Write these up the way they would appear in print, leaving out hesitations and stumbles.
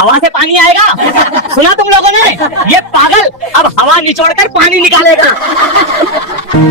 हवा से पानी आएगा। सुना तुम लोगों ने? ये पागल अब हवा निचोड़कर पानी निकालेगा।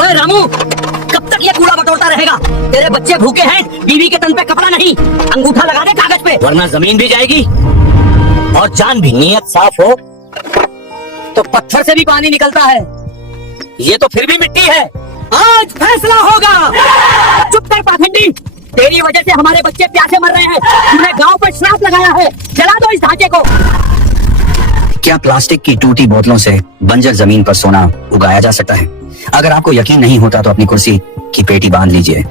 ओए रामू, कब तक ये कूड़ा बटोरता रहेगा? तेरे बच्चे भूखे हैं, बीवी के तन पे कपड़ा नहीं, अंगूठा लगा दे कागज पे, वरना जमीन भी जाएगी और जान भी। नियत साफ हो तो पत्थर से भी पानी निकलता है, ये तो फिर भी मिट्टी है। आज फैसला होगा। चुप कर पाखंडी, तेरी वजह से हमारे बच्चे प्यासे मर रहे हैं। तूने गांव पर श्राप लगाया है, जला दो इस ढांचे को। क्या प्लास्टिक की टूटी बोतलों से बंजर जमीन पर सोना उगाया जा सकता है? अगर आपको यकीन नहीं होता तो अपनी कुर्सी की पेटी बांध लीजिए,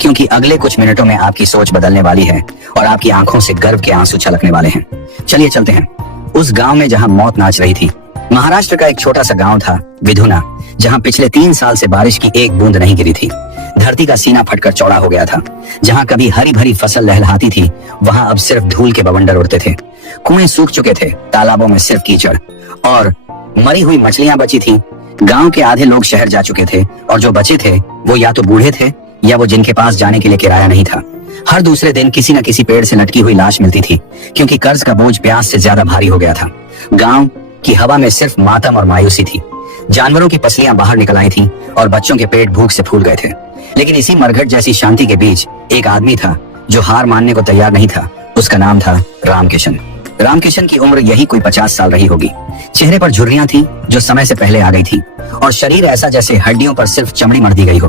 क्योंकि अगले कुछ मिनटों में आपकी सोच बदलने वाली है और आपकी आंखों से गर्व के आंसू छलकने वाले हैं। चलिए चलते हैं उस गांव में जहां मौत नाच रही थी। महाराष्ट्र का एक छोटा सा गांव था विधुना, जहां पिछले 3 साल से बारिश की एक बूंद नहीं गिरी थी। धरती का सीना फटकर चौड़ा हो गया था। जहां कभी हरी भरी फसल लहलहाती थी, वहां अब सिर्फ धूल के बवंडर उड़ते थे। कुएं सूख चुके थे, तालाबों में सिर्फ कीचड़ और मरी हुई मछलियां बची थीं। गांव के आधे लोग शहर जा चुके थे और जो बचे थे वो या तो बूढ़े थे या वो जिनके पास जाने के लिए किराया नहीं था। हर दूसरे दिन किसी न किसी पेड़ से लटकी हुई लाश मिलती थी, क्योंकि कर्ज का बोझ प्यास से ज्यादा भारी हो गया था। गांव की हवा में सिर्फ मातम और मायूसी थी। जानवरों की पसलियां बाहर निकल आई थीं और बच्चों के पेट भूख से फूल गए थे। लेकिन इसी मरघट जैसी शांति के बीच एक आदमी था जो हार मानने को तैयार नहीं था। उसका नाम था रामकिशन। रामकिशन की उम्र यही कोई 50 साल रही होगी। चेहरे पर झुर्रियां थी जो समय से पहले आ गई थी, और शरीर ऐसा जैसे हड्डियों पर सिर्फ चमड़ी मर दी गई हो।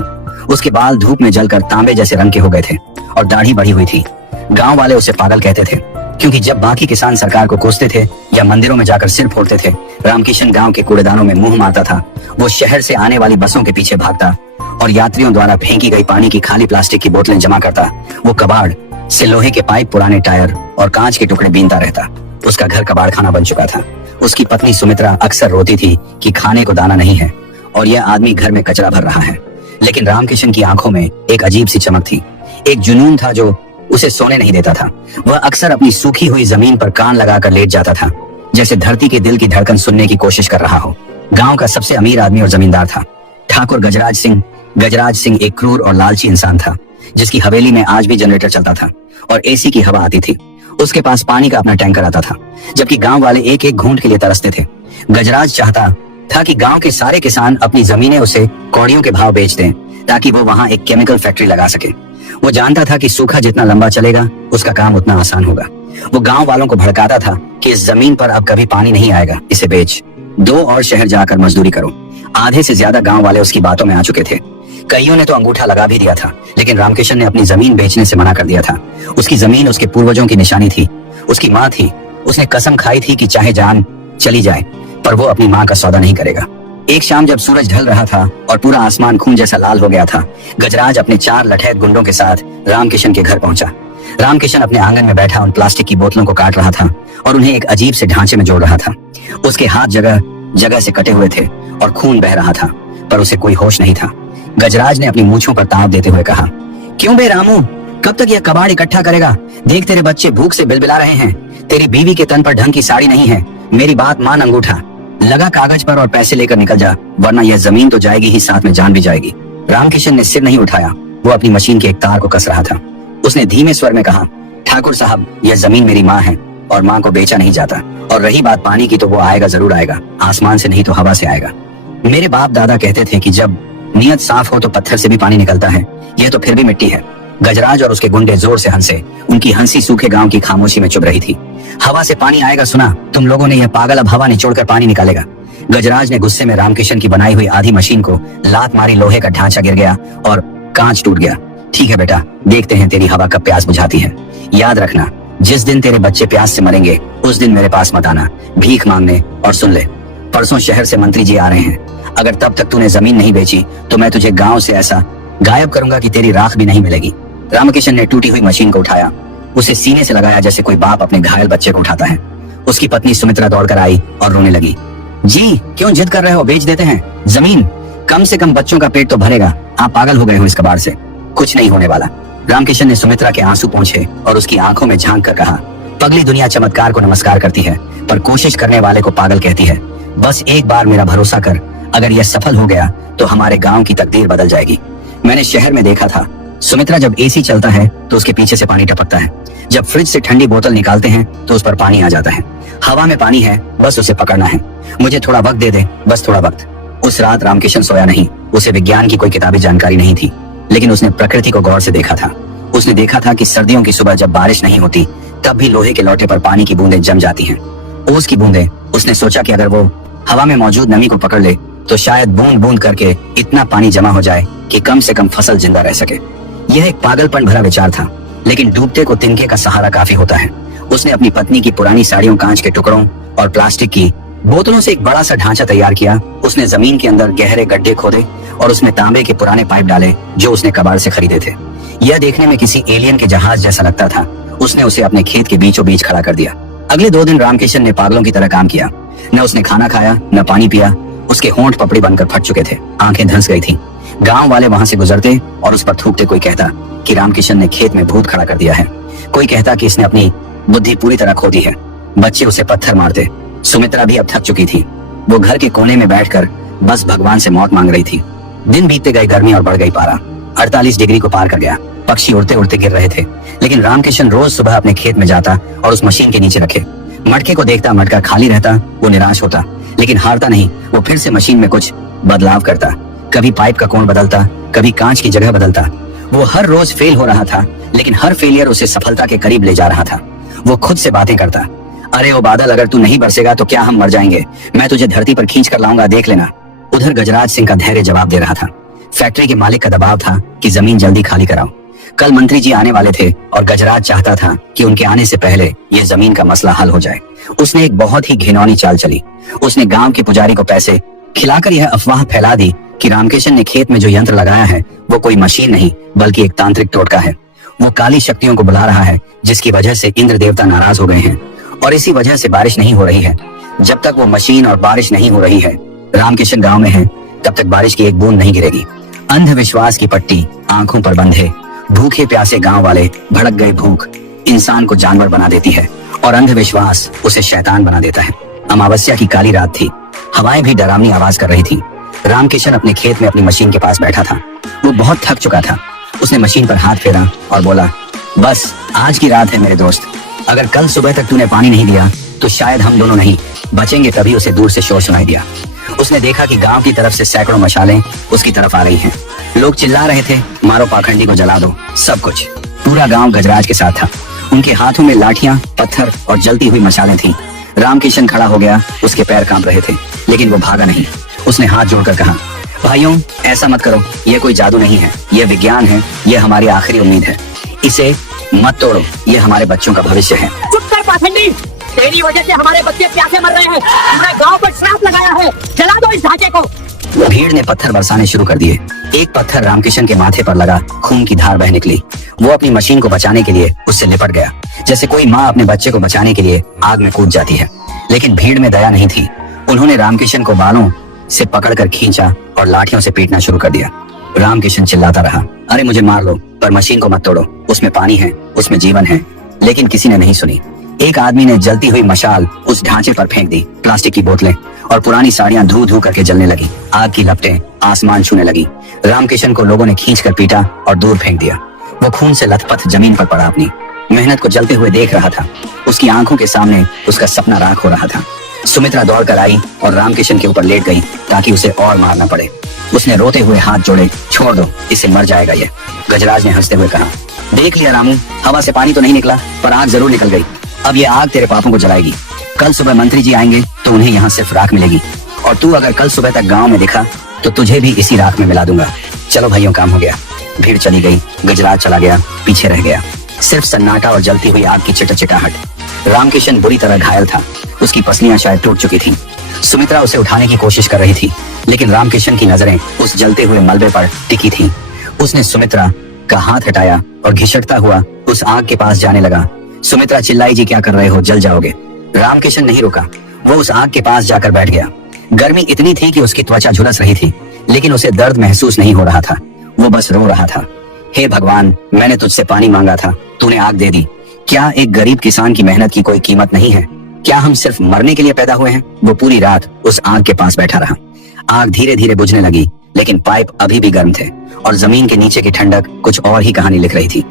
उसके बाल धूप में जलकर तांबे जैसे रंग के हो गए थे और दाढ़ी बढ़ी हुई थी। गांव वाले उसे पागल कहते थे, क्योंकि जब बाकी किसान सरकार को कोसते थे या मंदिरों में जाकर सिर फोड़ते थे, रामकिशन गांव के कूड़ेदानों में मुंह मारता था। वो शहर से आने वाली बसों के पीछे भागता और यात्रियों द्वारा फेंकी गई पानी की खाली प्लास्टिक की बोतलें जमा करता। वो कबाड़ से लोहे के पाइप, पुराने टायर और कांच के टुकड़े बीनता रहता। उसका घर कबाड़ खाना बन चुका था। उसकी पत्नी सुमित्रा अक्सर रोती थी कि खाने को दाना नहीं है और यह आदमी घर में कचरा भर रहा है। लेकिन रामकिशन की आंखों में एक अजीब सी चमक थी। एक जुनून था जो उसे सोने नहीं देता था। वह अक्सर अपनी सूखी हुई जमीन पर कान लगाकर लेट जाता था, जैसे धरती के दिल की धड़कन सुनने की कोशिश कर रहा हो। गांव का सबसे अमीर आदमी और जमींदार था ठाकुर गजराज सिंह। गजराज सिंह एक क्रूर और लालची इंसान था, जिसकी हवेली में आज भी जनरेटर चलता था और एसी की हवा आती थी। उसके पास पानी का अपना टैंकर आता था, जबकि गांव वाले एक एक घूंट के लिए तरसते थे। गजराज चाहता था कि गांव के सारे किसान अपनी जमीनें उसे कौड़ियों के भाव बेच दें, ताकि वो वहां एक केमिकल फैक्ट्री लगा सके। वो जानता था कि सूखा जितना लंबा चलेगा, उसका काम उतना आसान होगा। वो गांव वालों को भड़काता था कि इस जमीन पर अब कभी पानी नहीं आएगा, इसे बेच दो और शहर जाकर मजदूरी करो। आधे से ज्यादा गांव वाले उसकी बातों में आ चुके थे। कईयों ने तो अंगूठा लगा भी दिया था, लेकिन रामकिशन ने अपनी जमीन बेचने से मना कर दिया था। उसकी जमीन उसके पूर्वजों की निशानी थी, उसकी माँ थी। उसने कसम खाई थी कि चाहे जान चली जाए, पर वो अपनी माँ का सौदा नहीं करेगा। एक शाम जब सूरज ढल रहा था और पूरा आसमान खून जैसा लाल हो गया था, गजराज अपने 4 लठैत गुंडों के साथ रामकिशन के घर पहुंचा। रामकिशन अपने आंगन में बैठा उन प्लास्टिक की बोतलों को काट रहा था और उन्हें एक अजीब से ढांचे में जोड़ रहा था। उसके हाथ जगह जगह से कटे हुए थे और खून बह रहा था, पर उसे कोई होश नहीं था। गजराज ने अपनी मूंछों पर ताव देते हुए कहा, क्यों बे रामू, कब तक यह कबाड़ इकट्ठा करेगा? देख तेरे बच्चे भूख से बिलबिला रहे हैं, तेरी बीवी के तन पर ढंग की साड़ी नहीं है। मेरी बात मान, अंगूठा लगा कागज पर और पैसे लेकर निकल जा, वरना यह जमीन तो जाएगी ही, साथ में जान भी जाएगी। रामकिशन ने सिर नहीं उठाया। वो अपनी मशीन के एक तार को कस रहा था। उसने धीमे स्वर में कहा, ठाकुर साहब, यह जमीन मेरी माँ है और माँ को बेचा नहीं जाता। और रही बात पानी की, तो वो आएगा, जरूर आएगा, आसमान से नहीं तो हवा से आएगा। मेरे बाप दादा कहते थे कि जब नियत साफ हो तो पत्थर से भी पानी निकलता है। यह तो फिर भी मिट्टी है। गजराज और उसके गुंडे जोर से हंसे। उनकी हंसी सूखे गांव की खामोशी में चुभ रही थी। हवा से पानी आएगा सुना तुम लोगों ने? यह पागल अब हवा निचोड़कर पानी निकालेगा। गजराज ने गुस्से में रामकिशन की बनाई हुई आधी मशीन को लात मारी। लोहे का ढांचा गिर गया और कांच टूट गया। ठीक है बेटा, देखते हैं तेरी हवा कब प्यास बुझाती है। याद रखना, जिस दिन तेरे बच्चे प्यास से मरेंगे, उस दिन मेरे पास मत आना भीख मांगने। और सुन ले, परसों शहर से मंत्री जी आ रहे हैं। अगर तब तक तूने जमीन नहीं बेची तो मैं तुझे गांव से ऐसा गायब करूंगा कि तेरी राख भी नहीं मिलेगी। रामकिशन ने टूटी हुई मशीन को उठाया, उसे सीने से लगाया जैसे कोई बाप अपने घायल बच्चे को उठाता है। उसकी पत्नी सुमित्रा दौड़कर आई और रोने लगी। जी क्यों जिद कर रहे हो? बेच देते हैं जमीन, कम से कम बच्चों का पेट तो भरेगा। आप पागल हो गए हो इस कबाड़ से, कुछ नहीं होने वाला। रामकिशन ने सुमित्रा के आंसू पोंछे और उसकी आंखों में झांक कर कहा, पगली दुनिया चमत्कार को नमस्कार करती है, पर कोशिश करने वाले को पागल कहती है। बस एक बार मेरा भरोसा कर, अगर यह सफल हो गया तो हमारे गांव की तकदीर बदल जाएगी। मैंने शहर में देखा था, सुमित्रा जब एसी चलता है तो उसके पीछे से पानी टपकता है। जब फ्रिज से ठंडी बोतल निकालते हैं तो उस पर पानी आ जाता है। हवा में पानी है, बस उसे पकड़ना है। मुझे थोड़ा वक्त दे दे, बस थोड़ा वक्त। उस रात रामकिशन सोया नहीं। उसे विज्ञान की कोई किताबी जानकारी नहीं थी, लेकिन उसने प्रकृति को गौर से देखा था। उसने देखा था कि सर्दियों की सुबह जब बारिश नहीं होती तब भी लोहे के लोटे पर पानी की बूंदें जम जाती हैं। ओस की बूंदें। उसने सोचा कि अगर वो हवा में मौजूद नमी को पकड़ ले तो शायद बूंद बूंद करके इतना पानी जमा हो जाए कि कम से कम फसल जिंदा रह सके। यह एक पागलपन भरा विचार था, लेकिन डूबते को तिनके का सहारा काफी होता है। उसने अपनी पत्नी की पुरानी साड़ियों, कांच के टुकड़ों और प्लास्टिक की बोतलों से एक बड़ा सा ढांचा तैयार किया। उसने जमीन के अंदर गहरे गड्ढे खोदे और उसमें तांबे के पुराने पाइप डाले जो उसने कबाड़ से खरीदे थे। यह देखने में किसी एलियन के जहाज जैसा लगता था। उसने उसे अपने खेत के बीचों बीच खड़ा कर दिया। अगले 2 दिन रामकिशन ने पागलों की तरह काम किया। न उसने खाना खाया, न पानी पिया। उसके होंठ पपड़ी बनकर फट चुके थे, आंखें धंस गई थी। गांव वाले वहां से गुजरते और उस पर थूकते। कोई कहता कि रामकिशन ने खेत में भूत खड़ा कर दिया है, कोई कहता कि इसने अपनी बुद्धि पूरी तरह खो दी है। बच्चे उसे पत्थर मारते। सुमित्रा भी अब थक चुकी थी। वो घर के कोने में बैठकर बस भगवान से मौत मांग रही थी। दिन बीतते गए, गर्मी और बढ़ गई। पारा 48 डिग्री को पार कर गया। पक्षी उड़ते उड़ते गिर रहे थे, लेकिन रामकिशन रोज सुबह अपने खेत में जाता और उस मशीन के नीचे रखे मटके को देखता। मटका खाली रहता। वो निराश होता, लेकिन हारता नहीं। वो फिर से मशीन में कुछ बदलाव करता। कभी पाइप का कोण बदलता, कभी कांच की जगह बदलता। वो हर रोज फेल हो रहा था, लेकिन हर फेलियर उसे सफलता के करीब ले जा रहा था। वो खुद से बातें करता, अरे ओ बादल, अगर तू नहीं बरसेगा तो क्या हम मर जाएंगे? मैं तुझे धरती पर खींच कर लाऊंगा, देख लेना। उधर गजराज सिंह का धैर्य जवाब दे रहा था। फैक्ट्री के मालिक का दबाव था कि जमीन जल्दी खाली कराओ। कल मंत्री जी आने वाले थे और गजराज चाहता था कि उनके आने से पहले यह जमीन का मसला हल हो जाए। उसने एक बहुत ही घिनौनी चाल चली। उसने गांव के पुजारी को पैसे खिलाकर यह अफवाह फैला दी कि रामकिशन ने खेत में जो यंत्र लगाया है वो कोई मशीन नहीं बल्कि एक तांत्रिक टोटका है। वो काली शक्तियों को बुला रहा है, जिसकी वजह से इंद्र देवता नाराज हो गए हैं और इसी वजह से बारिश नहीं हो रही है। जब तक वो मशीन और बारिश नहीं हो रही है, रामकिशन गांव में है, तब तक बारिश की एक बूंद नहीं गिरेगी। अंधविश्वास की पट्टी आंखों पर बंधे भूखे प्यासे गांव वाले। भड़क गए भूख इंसान को जानवर बना देती है और अंधविश्वास उसे शैतान बना देता है। अमावस्या की काली रात थी। हवाएं भी डरावनी आवाज कर रही थी। रामकिशन अपने खेत में अपनी मशीन के पास बैठा था। वो बहुत थक चुका था। उसने मशीन पर हाथ फेरा और बोला, बस आज की रात है मेरे दोस्त। अगर कल सुबह तक तूने पानी नहीं दिया तो शायद हम दोनों नहीं बचेंगे। तभी उसे दूर से शोर सुनाई दिया। उसने देखा कि गांव की तरफ से सैकड़ों मशालें उसकी तरफ आ रही हैं। लोग चिल्ला रहे थे, मारो पाखंडी को, जला दो। सब कुछ, पूरा गांव गजराज के साथ था। उनके हाथों में लाठियां, पत्थर और जलती हुई मशालें थीं। रामकिशन खड़ा हो गया। उसके पैर कांप रहे थे, लेकिन वो भागा नहीं। उसने हाथ जोड़कर कहा, भाइयों ऐसा मत करो, ये कोई जादू नहीं है, ये विज्ञान है, ये हमारी आखिरी उम्मीद है। इसे मत तोड़ो, ये हमारे बच्चों का भविष्य है। चुप कर पाखंडी, तेरी वजह से हमारे बच्चे प्यासे मर रहे हैं। पूरे गांव पर श्राप लगाया है, जला दो इस ढांचे को। भीड़ ने पत्थर बरसाने शुरू कर दिए। एक पत्थर रामकिशन के माथे पर लगा, खून की धार बह निकली। वो अपनी मशीन को बचाने के लिए उससे लिपट गया, जैसे कोई माँ अपने बच्चे को बचाने के लिए आग में कूद जाती है। लेकिन भीड़ में दया नहीं थी। उन्होंने रामकिशन को बालों से पकड़कर खींचा और लाठियों से पीटना शुरू कर दिया। रामकिशन चिल्लाता रहा, अरे मुझे मार लो, पर मशीन को मत तोड़ो, उसमें पानी है, उसमें जीवन है। लेकिन किसी ने नहीं सुनी। एक आदमी ने जलती हुई मशाल उस ढांचे पर फेंक दी। प्लास्टिक की बोतलें और पुरानी साड़ियां धू धू करके जलने लगी। आग की लपटें आसमान छूने लगी। रामकिशन को लोगों ने खींचकर पीटा और दूर फेंक दिया। वो खून से लथपथ जमीन पर पड़ा अपनी मेहनत को जलते हुए देख रहा था। उसकी आंखों के सामने उसका सपना राख हो रहा था। सुमित्रा दौड़कर आई और रामकिशन के ऊपर लेट गई ताकि उसे और मारना पड़े। उसने रोते हुए हाथ जोड़े, छोड़ दो, इसे मर जाएगा ये। गजराज ने हंसते हुए कहा, देख लिया रामू, हवा से पानी तो नहीं निकला पर आग जरूर निकल गई। अब ये आग तेरे पापों को जलाएगी। कल सुबह मंत्री जी आएंगे तो उन्हें यहाँ सिर्फ राख मिलेगी, और तू अगर कल सुबह तक गांव में दिखा तो तुझे भी इसी राख में मिला दूंगा। चलो भाइयों, काम हो गया। भीड़ चली गई। गजराज चला गया, पीछे रह गया सिर्फ सन्नाटा और जलती हुई आग की चिटचिटाहट। रामकिशन बुरी तरह घायल था। उसकी पसलियां शायद टूट चुकी थीं। सुमित्रा उसे उठाने की कोशिश कर रही थी, लेकिन रामकिशन की नजरें उस जलते हुए मलबे पर टिकी थीं। उसने सुमित्रा का हाथ हटाया और घिसटता हुआ उस आग के पास जाने लगा। सुमित्रा चिल्लाई, जी क्या कर रहे हो, जल जाओगे। रामकिशन नहीं रुका। वो उस आग के पास जाकर बैठ गया। गर्मी इतनी थी कि उसकी त्वचा झुलस रही थी, लेकिन उसे दर्द महसूस नहीं हो रहा था। वो बस रो रहा था, हे भगवान, मैंने तुझसे पानी मांगा था, तूने आग दे दी। क्या एक गरीब किसान की मेहनत की कोई कीमत नहीं है? क्या हम सिर्फ मरने के लिए पैदा हुए हैं? वो पूरी रात उस आग के पास बैठा रहा। आग धीरे धीरे बुझने लगी, लेकिन पाइप अभी भी गर्म थे और जमीन के नीचे की ठंडक कुछ और ही कहानी लिख रही थी।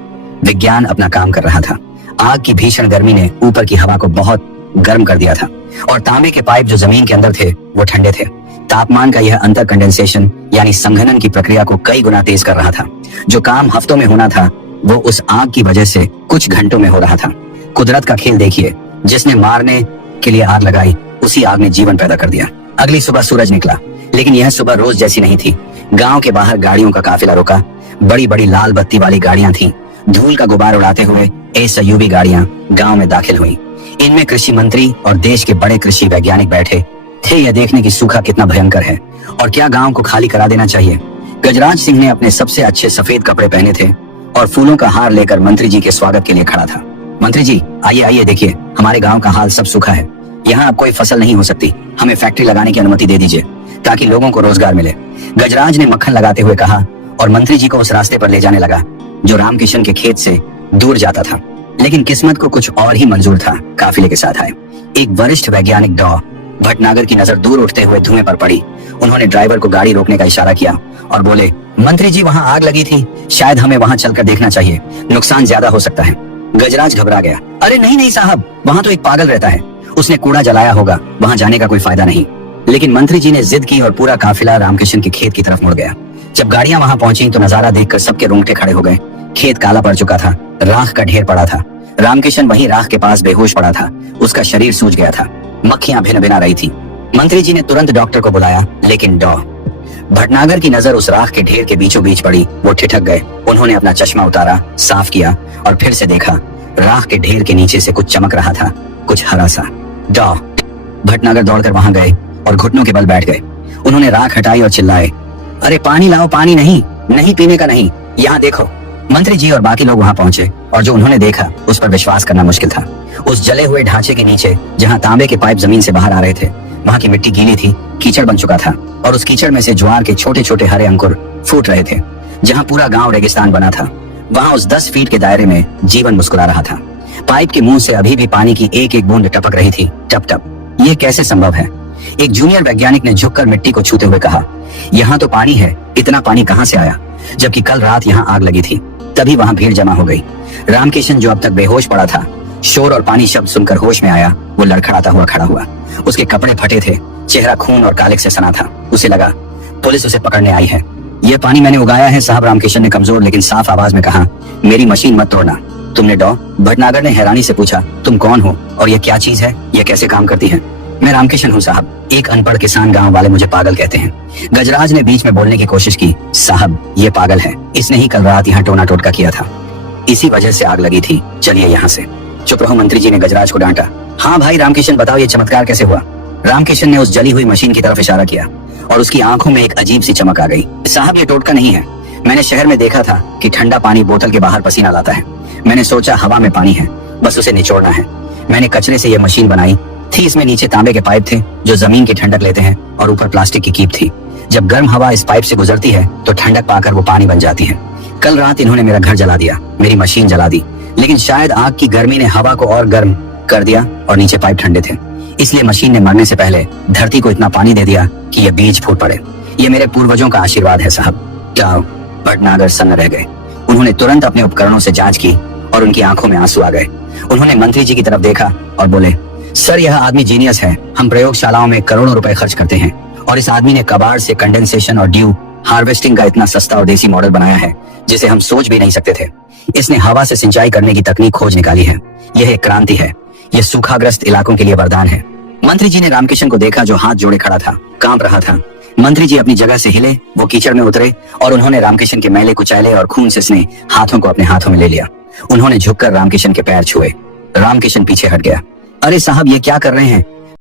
विज्ञान अपना काम कर रहा था। आग की भीषण गर्मी ने ऊपर की हवा को बहुत गर्म कर दिया था और तांबे के पाइप जो जमीन के अंदर थे वो ठंडे थे। तापमान का यह अंतर कंडेंसेशन यानी संघनन की प्रक्रिया को कई गुना तेज कर रहा था। जो काम हफ्तों में होना था वो उस आग की वजह से कुछ घंटों में हो रहा था। कुदरत का खेल देखिए, जिसने मारने के लिए आग लगाई उसी आग ने जीवन पैदा कर दिया। अगली सुबह सूरज निकला, लेकिन यह सुबह रोज जैसी नहीं थी। गांव के बाहर गाड़ियों का काफिला रुका। बड़ी बड़ी लाल बत्ती वाली गाड़ियां थीं। धूल का गुबार उड़ाते हुए एसयूवी गाड़ियां गांव में दाखिल हुई। इनमें कृषि मंत्री और देश के बड़े कृषि वैज्ञानिक बैठे थे, यह देखने की सूखा कितना भयंकर है और क्या गांव को खाली करा देना चाहिए। गजराज सिंह ने अपने सबसे अच्छे सफेद कपड़े पहने थे और फूलों का हार लेकर मंत्री जी के स्वागत के लिए खड़ा था। मंत्री जी आइए आइए, देखिए हमारे गांव का हाल सब सूखा है। यहाँ अब कोई फसल नहीं हो सकती। हमें फैक्ट्री लगाने की अनुमति दे दीजिए ताकि लोगों को रोजगार मिले। गजराज ने मक्खन लगाते हुए कहा और मंत्री जी को उस रास्ते पर ले जाने लगा जो रामकिशन के खेत से दूर जाता था। लेकिन किस्मत को कुछ और ही मंजूर था। काफिले के साथ आए एक वरिष्ठ वैज्ञानिक डॉ भटनागर की नजर दूर उठते हुए धुएं पर पड़ी। उन्होंने ड्राइवर को गाड़ी रोकने का इशारा किया और बोले, मंत्री जी वहाँ आग लगी थी, शायद हमें वहाँ चलकर देखना चाहिए, नुकसान ज्यादा हो सकता है। गजराज घबरा गया। अरे नहीं नहीं साहब, वहाँ तो एक पागल रहता है, उसने कूड़ा जलाया होगा, वहाँ जाने का कोई फायदा नहीं। लेकिन मंत्री जी ने जिद की और पूरा काफिला रामकिशन के खेत की तरफ मुड़ गया। जब गाड़ियां वहां पहुंची तो नजारा देखकर सबके रोंगटे खड़े हो गए। खेत काला पड़ चुका था, राख का ढेर पड़ा था। रामकिशन वहीं राख के पास बेहोश पड़ा था। उसका शरीर सूज गया था, मक्खियां भिन भिना रही थी। मंत्री जी ने तुरंत डॉक्टर को बुलाया, लेकिन डॉ भटनागर की नजर उस राख के ढेर के बीचों बीच पड़ी। वो ठिठक गए। उन्होंने अपना चश्मा उतारा, साफ किया और फिर से देखा। राख के ढेर के नीचे से कुछ चमक रहा था, कुछ हरा सा। डॉ भटनागर दौड़कर वहां गए और घुटनों के बल बैठ गए। उन्होंने राख हटाई और चिल्लाए, अरे पानी लाओ, पानी नहीं, नहीं पीने का नहीं, यहाँ देखो। मंत्री जी और बाकी लोग वहां पहुंचे और जो उन्होंने देखा उस पर विश्वास करना मुश्किल था। उस जले हुए ढांचे के नीचे जहां तांबे के पाइप जमीन से बाहर आ रहे थे, वहां की मिट्टी गीली थी, कीचड़ बन चुका था और उस कीचड़ में से ज्वार के छोटे छोटे हरे अंकुर फूट रहे थे। जहां पूरा गांव रेगिस्तान बना था, वहां उस 10 फीट के दायरे में जीवन मुस्कुरा रहा था। पाइप के मुंह से अभी भी पानी की एक एक बूंद टपक रही थी, टप टप। ये कैसे संभव है? एक जूनियर वैज्ञानिक ने झुककर मिट्टी को छूते हुए कहा, यहाँ तो पानी है, इतना पानी कहाँ से आया? जबकि कल रात यहाँ आग लगी थी, तभी वहाँ भीड़ जमा हो गई। रामकिशन जो अब तक बेहोश पड़ा था, शोर और पानी शब्द सुनकर होश में आया। वो लड़खड़ाता हुआ खड़ा हुआ। उसके कपड़े फटे थे, चेहरा खून और कालिक से सना था। उसे लगा पुलिस उसे पकड़ने आई है। यह पानी मैंने उगाया है साहब, रामकिशन ने कमजोर लेकिन साफ आवाज में कहा। मेरी मशीन मत तोड़ना। तुमने डॉ भटनागर ने हैरानी से पूछा, तुम कौन हो और ये क्या चीज है, ये कैसे काम करती है? मैं रामकिशन हूँ साहब, एक अनपढ़ किसान, गांव वाले मुझे पागल कहते हैं। गजराज ने बीच में बोलने की कोशिश की। साहब ये पागल है, इसने ही कल रात यहाँ टोना टोटका किया था, इसी वजह से आग लगी थी। चलिए यहाँ से। चुप रहो, मंत्री जी ने गजराज को डांटा। हाँ भाई रामकिशन, बताओ ये चमत्कार कैसे हुआ? रामकिशन ने उस जली हुई मशीन की तरफ इशारा किया और उसकी आंखों में एक अजीब सी चमक आ गई। साहब ये टोटका नहीं है, मैंने शहर में देखा था कि ठंडा पानी बोतल के बाहर पसीना लाता है। मैंने सोचा हवा में पानी है, बस उसे निचोड़ना है। मैंने कचरे से ये मशीन बनाई थी। इसमें नीचे तांबे के पाइप थे जो जमीन की ठंडक लेते हैं और ऊपर प्लास्टिक की कीप थी। जब गर्म हवा इस पाइप से गुजरती है तो ठंडक पाकर वो पानी बन जाती है। कल रात इन्होंने मेरा घर जला दिया, मेरी मशीन जला दी, लेकिन शायद आग की गर्मी ने हवा को और गर्म कर दिया और नीचे पाइप ठंडे थे, इसलिए मशीन ने मरने से पहले धरती को इतना पानी दे दिया कि ये बीज फूट पड़े। ये मेरे पूर्वजों का आशीर्वाद है साहब। क्या? भटनागर सन्न रह गए। उन्होंने तुरंत अपने उपकरणों से जांच की और उनकी आंखों में आंसू आ गए। उन्होंने मंत्री जी की तरफ देखा और बोले, सर यह आदमी जीनियस है। हम प्रयोगशालाओं में करोड़ों रुपए खर्च करते हैं और इस आदमी ने कबाड़ से कंडेंसेशन और ड्यू हार्वेस्टिंग का इतना सस्ता और देसी मॉडल बनाया है जिसे हम सोच भी नहीं सकते थे। इसने हवा से सिंचाई करने की तकनीक खोज निकाली है। यह एक क्रांति है। यह सूखाग्रस्त इलाकों के लिए वरदान है। मंत्री जी ने रामकिशन को देखा जो हाथ जोड़े खड़ा था, कांप रहा था। मंत्री जी अपनी जगह से हिले, वो कीचड़ में उतरे और उन्होंने रामकिशन के मैले कुचैले और खून से स्ने हाथों को अपने हाथों में ले लिया। उन्होंने झुककर रामकिशन के पैर छुए। रामकिशन पीछे हट गया। अरे साहब ये क्या कर रहे हैं?